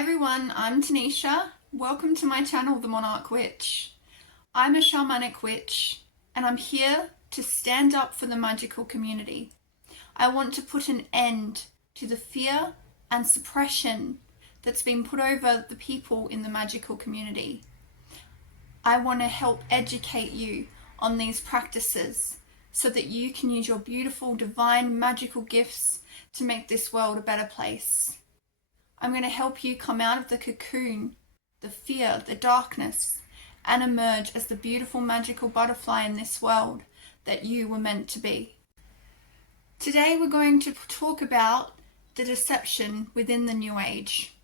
everyone, I'm Tanisha. Welcome to my channel, The Monarch Witch. I'm a shamanic witch and I'm here to stand up for the magical community. I want to put an end to the fear and suppression that's been put over the people in the magical community. I want to help educate you on these practices so that you can use your beautiful, divine, magical gifts to make this world a better place. I'm going to help you come out of the cocoon, the fear, the darkness, and emerge as the beautiful, magical butterfly in this world that you were meant to be. Today we're going to talk about the deception within the New Age.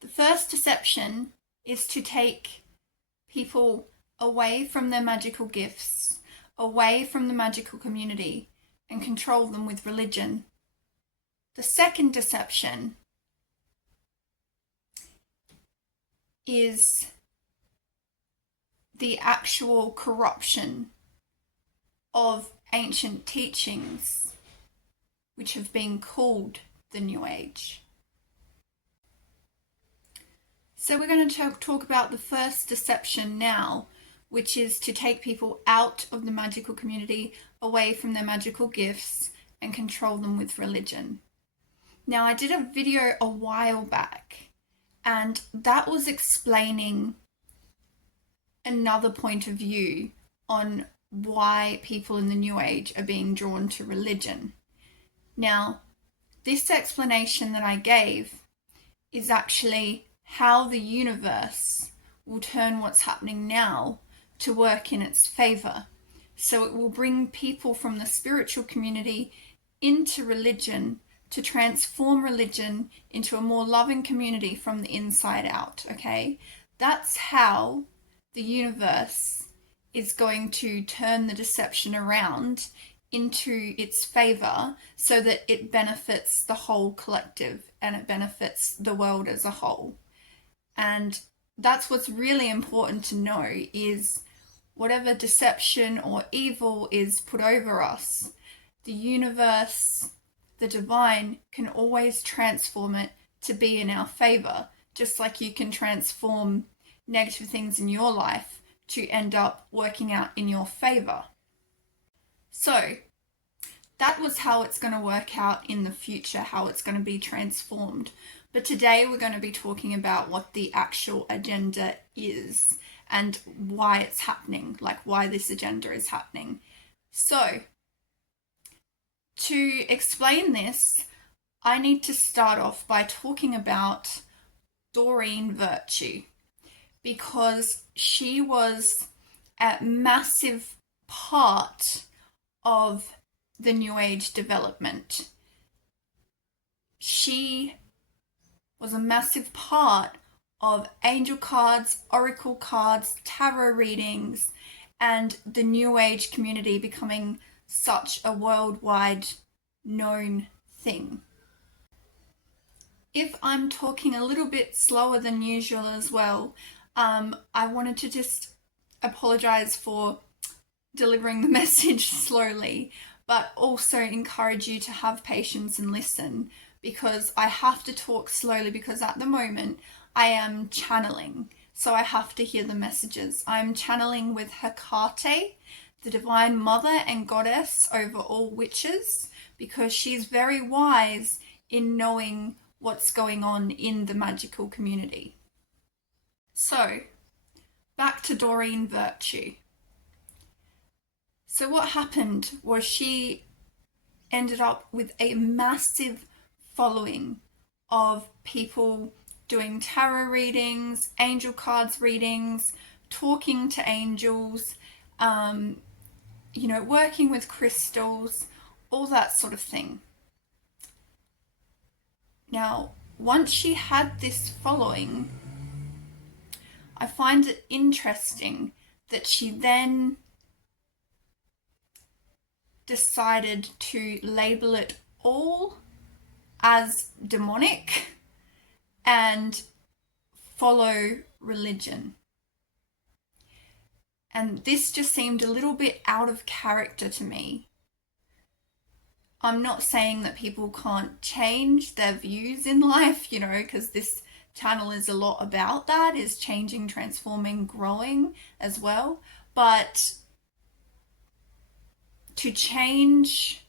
The first deception is to take people away from their magical gifts, away from the magical community, and control them with religion. The second deception is the actual corruption of ancient teachings, which have been called the New Age. So we're going to talk about the first deception now, which is to take people out of the magical community, away from their magical gifts, and control them with religion. Now, I did a video a while back, and that was explaining another point of view on why people in the New Age are being drawn to religion. Now, this explanation that I gave is actually how the universe will turn what's happening now to work in its favor. So it will bring people from the spiritual community into religion to transform religion into a more loving community from the inside out, okay? That's how the universe is going to turn the deception around into its favor so that it benefits the whole collective and it benefits the world as a whole. And that's what's really important to know, is whatever deception or evil is put over us, the universe, the divine, can always transform it to be in our favor, just like you can transform negative things in your life to end up working out in your favor. So that was how it's going to work out in the future, how it's going to be transformed. But today we're going to be talking about what the actual agenda is and why it's happening, like why this agenda is happening. So to explain this, I need to start off by talking about Doreen Virtue, because she was a massive part of the New Age development. She was a massive part of angel cards, oracle cards, tarot readings, and the New Age community becoming such a worldwide known thing. If I'm talking a little bit slower than usual as well, I wanted to just apologize for delivering the message slowly, but also encourage you to have patience and listen, because I have to talk slowly because at the moment I am channeling, so I have to hear the messages. I'm channeling with Hecate, the divine mother and goddess over all witches, because she's very wise in knowing what's going on in the magical community. So, back to Doreen Virtue. So what happened was she ended up with a massive following of people doing tarot readings, angel cards readings, talking to angels, working with crystals, all that sort of thing. Now, once she had this following, I find it interesting that she then decided to label it all as demonic and follow religion. And this just seemed a little bit out of character to me. I'm not saying that people can't change their views in life, because this channel is a lot about that, is changing, transforming, growing as well. But to change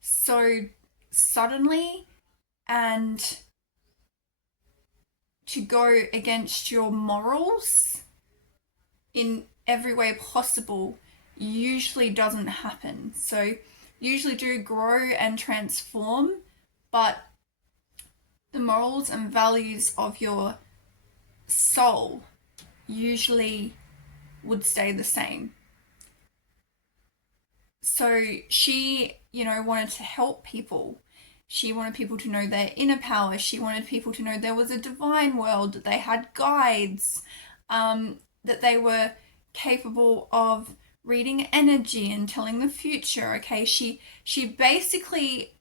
so suddenly and to go against your morals in every way possible usually doesn't happen. So usually do grow and transform, but the morals and values of your soul usually would stay the same. So she, wanted to help people. She wanted people to know their inner power. She wanted people to know there was a divine world, that they had guides, that they were capable of reading energy and telling the future. Okay, she basically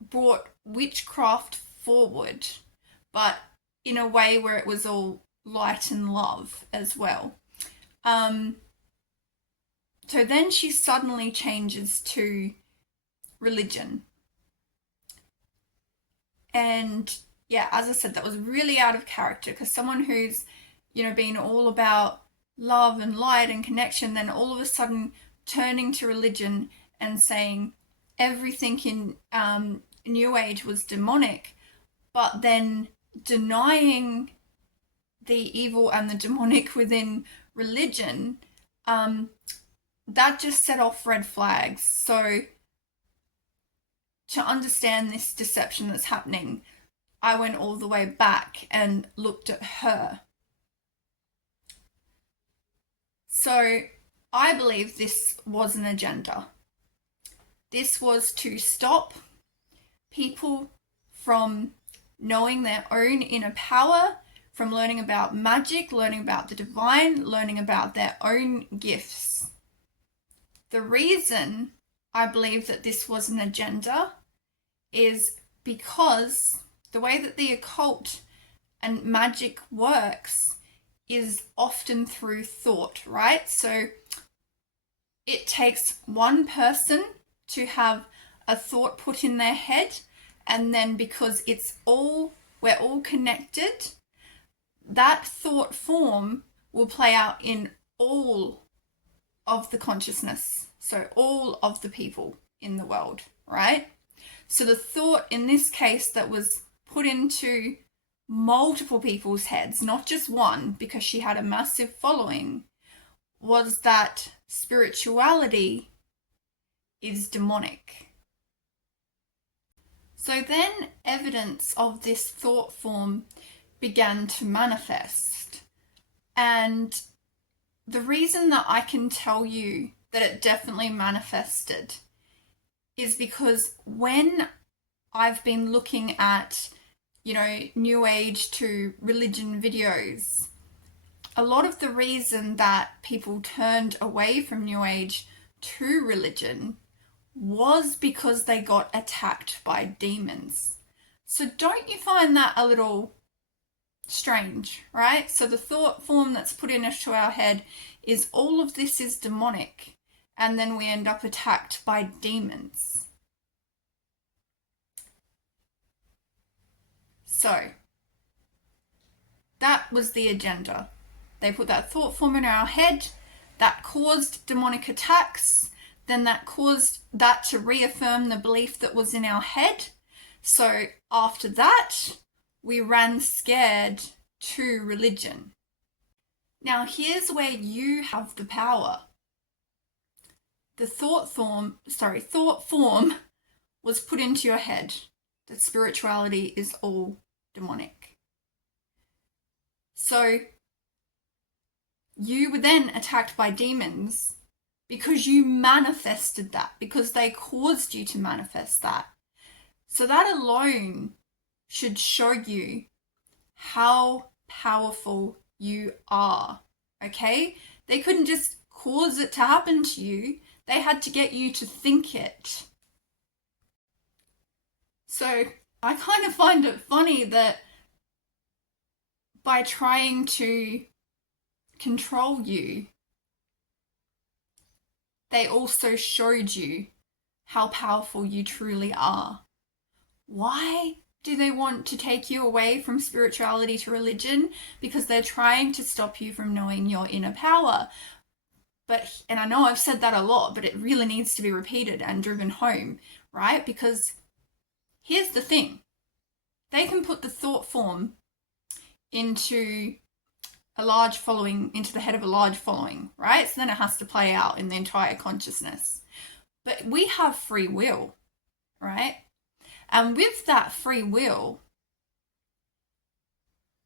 brought witchcraft forward, but in a way where it was all light and love as well. So then she suddenly changes to religion. And yeah, as I said, that was really out of character, because someone who's, been all about love and light and connection, then all of a sudden turning to religion and saying everything in New Age was demonic, but then denying the evil and the demonic within religion, that just set off red flags. So to understand this deception that's happening, I went all the way back and looked at her. So I believe this was an agenda. This was to stop people from knowing their own inner power, from learning about magic, learning about the divine, learning about their own gifts. The reason I believe that this was an agenda is because the way that the occult and magic works is often through thought, right? So it takes one person to have a thought put in their head, and then because we're all connected, that thought form will play out in all of the consciousness, so all of the people in the world, right? So the thought in this case that was put into multiple people's heads, not just one, because she had a massive following, was that spirituality is demonic. So then evidence of this thought form began to manifest. And the reason that I can tell you that it definitely manifested is because when I've been looking at, New Age to religion videos, a lot of the reason that people turned away from New Age to religion was because they got attacked by demons. So don't you find that a little strange, right? So the thought form that's put into our head is all of this is demonic, and then we end up attacked by demons. So that was the agenda. They put that thought form in our head, that caused demonic attacks, then that caused that to reaffirm the belief that was in our head. So after that, we ran scared to religion. Now here's where you have the power. The thought form was put into your head that spirituality is all demonic. So you were then attacked by demons because you manifested that, because they caused you to manifest that. So that alone should show you how powerful you are, okay? They couldn't just cause it to happen to you. They had to get you to think it. So I kind of find it funny that by trying to control you, they also showed you how powerful you truly are. Why do they want to take you away from spirituality to religion? Because they're trying to stop you from knowing your inner power. But, and I know I've said that a lot, but it really needs to be repeated and driven home, right? Because here's the thing. They can put the thought form into a large following, into the head of a large following, right? So then it has to play out in the entire consciousness. But we have free will, right? And with that free will,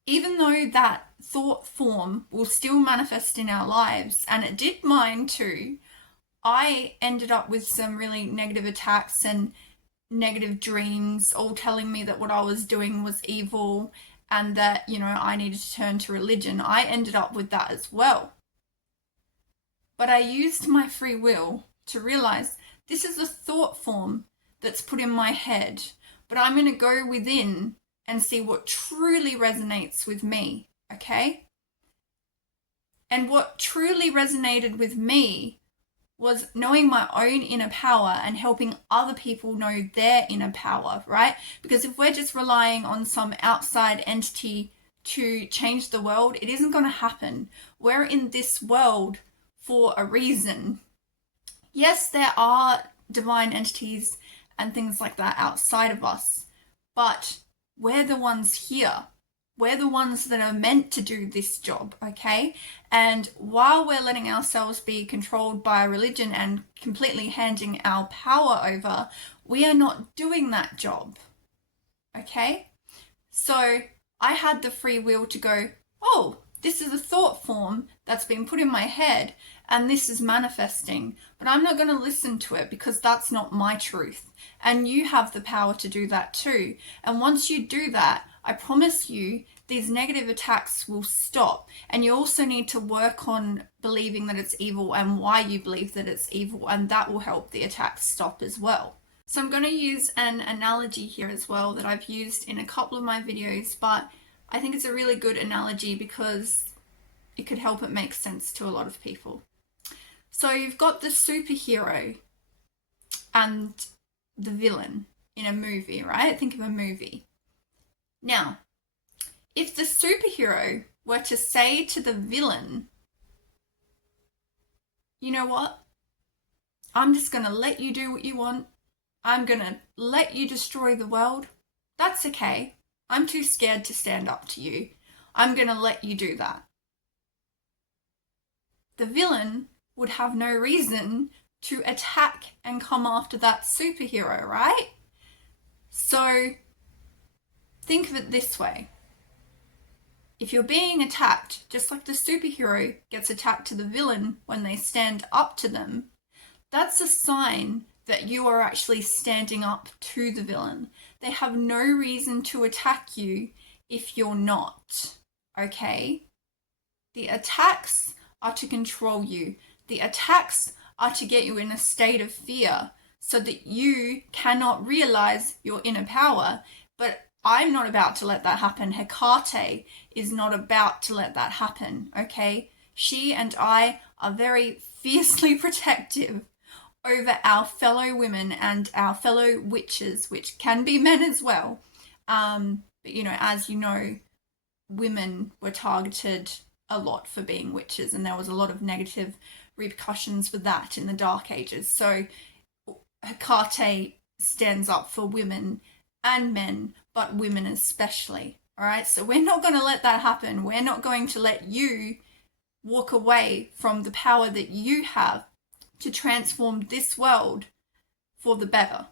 even though that thought form will still manifest in our lives, and it did mine too, I ended up with some really negative attacks and negative dreams, all telling me that what I was doing was evil and that, you know, I needed to turn to religion. I ended up with that as well. But I used my free will to realize this is a thought form that's put in my head, but I'm going to go within and see what truly resonates with me, okay? And what truly resonated with me was knowing my own inner power and helping other people know their inner power, right? Because if we're just relying on some outside entity to change the world, it isn't going to happen. We're in this world for a reason. Yes, there are divine entities and things like that outside of us, but we're the ones here. We're the ones that are meant to do this job, okay? And while we're letting ourselves be controlled by religion and completely handing our power over, we are not doing that job, okay? So I had the free will to go, oh, this is a thought form that's been put in my head and this is manifesting, but I'm not going to listen to it because that's not my truth. And you have the power to do that too. And once you do that, I promise you, these negative attacks will stop. And you also need to work on believing that it's evil and why you believe that it's evil, and that will help the attacks stop as well. So I'm going to use an analogy here as well that I've used in a couple of my videos, but I think it's a really good analogy because it could help it make sense to a lot of people. So you've got the superhero and the villain in a movie, right? Think of a movie. Now, if the superhero were to say to the villain, you know what? I'm just going to let you do what you want. I'm going to let you destroy the world. That's okay. I'm too scared to stand up to you. I'm going to let you do that. The villain would have no reason to attack and come after that superhero, right? So think of it this way. If you're being attacked, just like the superhero gets attacked to the villain when they stand up to them, that's a sign that you are actually standing up to the villain. They have no reason to attack you if you're not, okay? The attacks are to control you. The attacks are to get you in a state of fear so that you cannot realize your inner power. But I'm not about to let that happen. Hecate is not about to let that happen, okay? She and I are very fiercely protective over our fellow women and our fellow witches, which can be men as well. But, you know, as you know, women were targeted a lot for being witches, and there was a lot of negative repercussions for that in the Dark Ages. So Hecate stands up for women and men, but women especially. All right, so we're not going to let that happen. We're not going to let you walk away from the power that you have to transform this world for the better.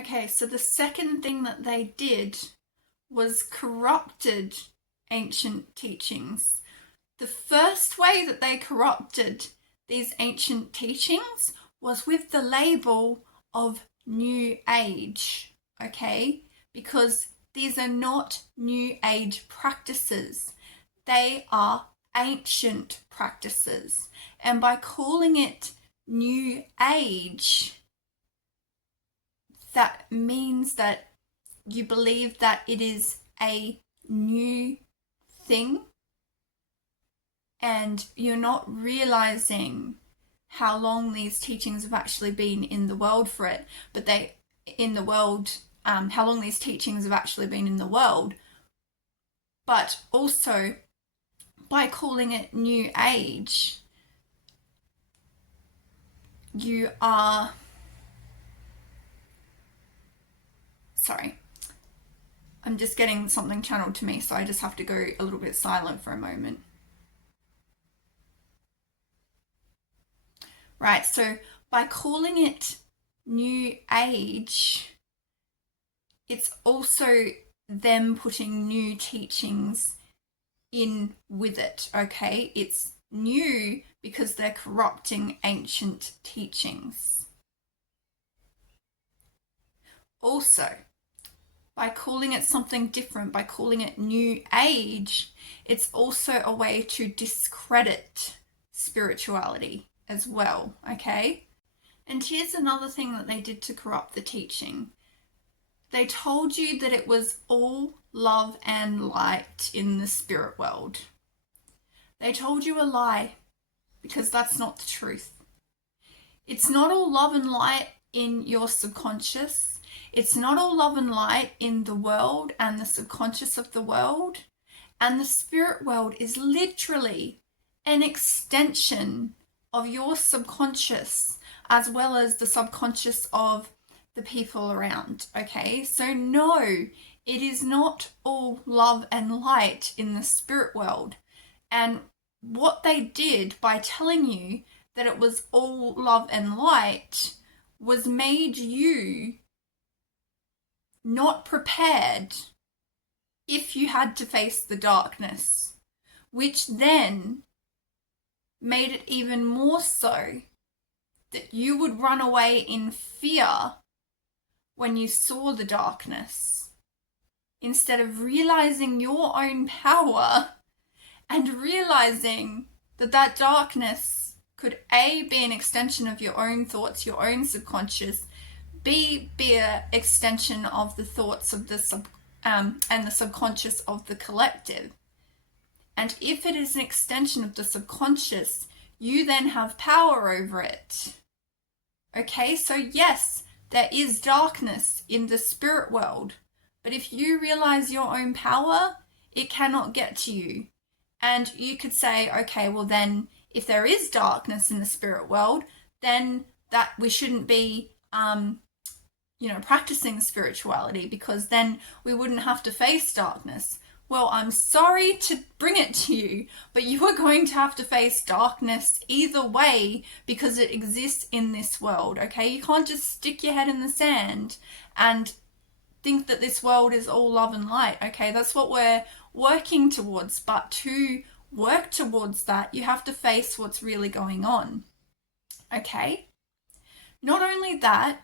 Okay, so the second thing that they did was corrupted ancient teachings. The first way that they corrupted these ancient teachings was with the label of New Age, okay? Because these are not New Age practices. They are ancient practices. And by calling it New Age, that means that you believe that it is a new thing, and you're not realizing how long these teachings have actually been in the world for it, but how long these teachings have actually been in the world, but also by calling it New Age, you are, sorry, I'm just getting something channeled to me, so I just have to go a little bit silent for a moment. Right, so by calling it New Age, it's also them putting new teachings in with it, okay? It's new because they're corrupting ancient teachings. Also, by calling it something different, by calling it New Age, it's also a way to discredit spirituality as well, okay? And here's another thing that they did to corrupt the teaching. They told you that it was all love and light in the spirit world. They told you a lie, because that's not the truth. It's not all love and light in your subconscious. It's not all love and light in the world and the subconscious of the world. And the spirit world is literally an extension of your subconscious, as well as the subconscious of the people around, okay? So no, it is not all love and light in the spirit world. And what they did by telling you that it was all love and light was made you not prepared if you had to face the darkness, which then made it even more so that you would run away in fear when you saw the darkness, instead of realizing your own power and realizing that that darkness could A, be an extension of your own thoughts, your own subconscious, B, be an extension of the thoughts of the and the subconscious of the collective. And if it is an extension of the subconscious, you then have power over it. Okay, so yes, there is darkness in the spirit world, but if you realize your own power, it cannot get to you. And you could say, okay, well then, if there is darkness in the spirit world, then that we shouldn't be, practicing spirituality, because then we wouldn't have to face darkness. Well, I'm sorry to bring it to you, but you are going to have to face darkness either way, because it exists in this world, okay? You can't just stick your head in the sand and think that this world is all love and light, okay? That's what we're working towards, but to work towards that, you have to face what's really going on, okay? Not only that,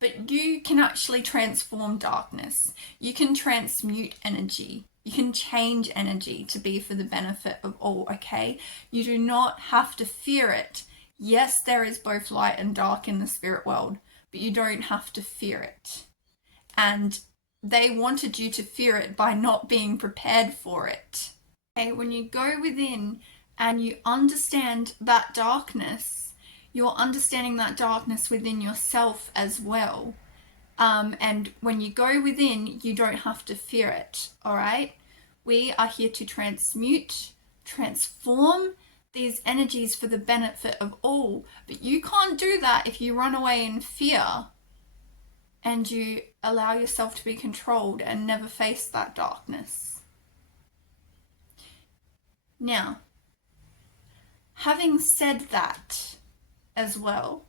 but you can actually transform darkness. You can transmute energy. You can change energy to be for the benefit of all, okay? You do not have to fear it. Yes, there is both light and dark in the spirit world, but you don't have to fear it. And they wanted you to fear it by not being prepared for it. Okay, when you go within and you understand that darkness, you're understanding that darkness within yourself as well. And when you go within, you don't have to fear it, all right? We are here to transmute, transform these energies for the benefit of all. But you can't do that if you run away in fear and you allow yourself to be controlled and never face that darkness. Now, having said that as well,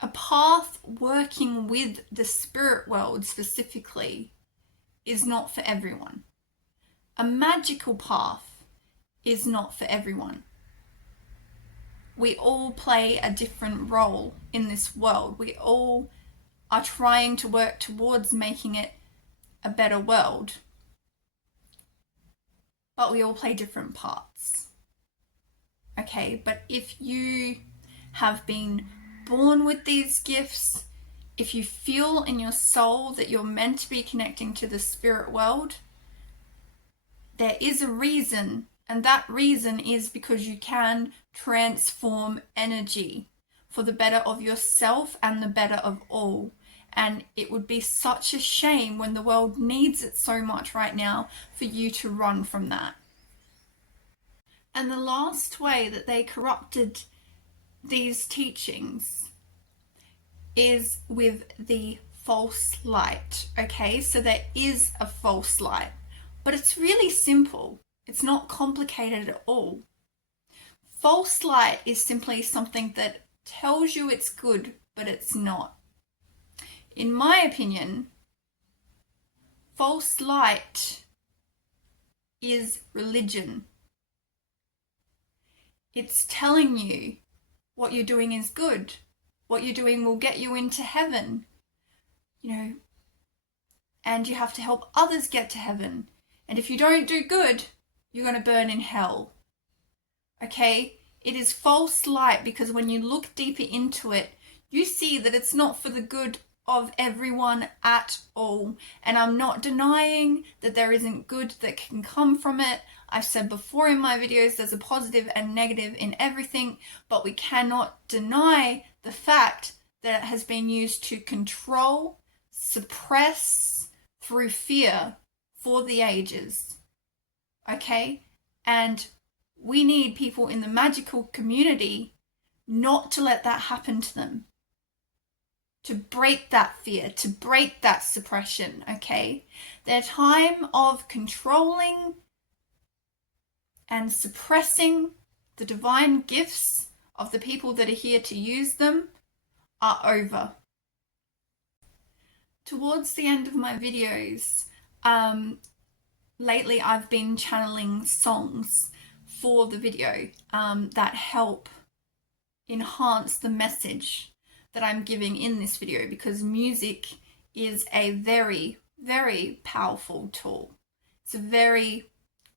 a path working with the spirit world specifically is not for everyone. A magical path is not for everyone. We all play a different role in this world. We all are trying to work towards making it a better world. But we all play different parts. Okay, but if you have been born with these gifts, if you feel in your soul that you're meant to be connecting to the spirit world, there is a reason And that reason is because you can transform energy for the better of yourself and the better of all. And it would be such a shame when the world needs it so much right now for you to run from that. And the last way that they corrupted these teachings is with the false light. Okay, so there is a false light, but it's really simple. It's not complicated at all. False light is simply something that tells you it's good, but it's not. In my opinion, false light is religion. It's telling you what you're doing is good. What you're doing will get you into heaven. And you have to help others get to heaven. And if you don't do good, you're going to burn in hell. Okay? It is false light because when you look deeper into it, you see that it's not for the good of everyone at all. And I'm not denying that there isn't good that can come from it. I've said before in my videos, there's a positive and negative in everything, but we cannot deny the fact that it has been used to control, suppress through fear for the ages. Okay? And we need people in the magical community not to let that happen to them. To break that fear, to break that suppression, okay? Their time of controlling and suppressing the divine gifts of the people that are here to use them are over. Towards the end of my videos, lately I've been channeling songs for the video that help enhance the message that I'm giving in this video, because music is a very, very powerful tool. It's a very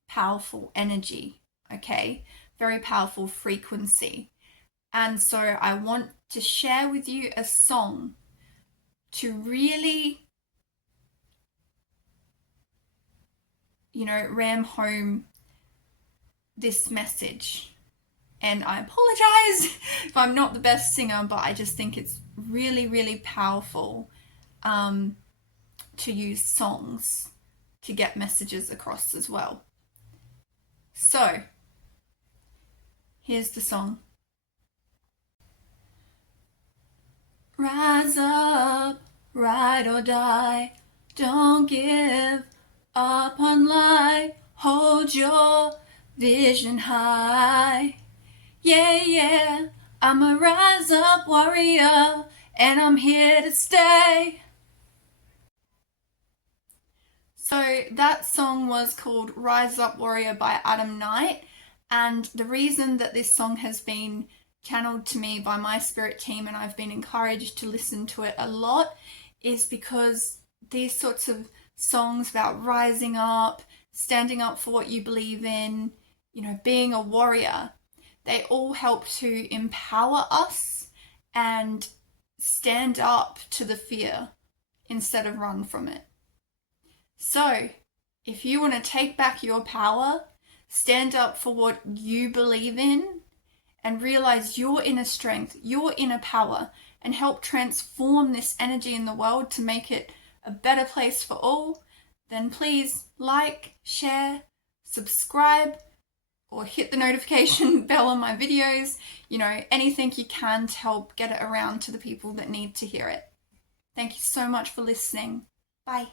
powerful energy, okay? Very powerful frequency. And so I want to share with you a song to really, ram home this message. And I apologize if I'm not the best singer, but I just think it's really, really powerful to use songs to get messages across as well. So, here's the song. Rise up, ride or die, don't give up on life, hold your vision high. Yeah, yeah, I'm a rise up warrior, and I'm here to stay. So that song was called Rise Up Warrior by Adam Knight, and the reason that this song has been channeled to me by my spirit team and I've been encouraged to listen to it a lot is because these sorts of songs about rising up, standing up for what you believe in, being a warrior, they all help to empower us and stand up to the fear instead of run from it. So, if you want to take back your power, stand up for what you believe in, and realize your inner strength, your inner power, and help transform this energy in the world to make it a better place for all, then please like, share, subscribe, or hit the notification bell on my videos, anything you can to help get it around to the people that need to hear it. Thank you so much for listening. Bye.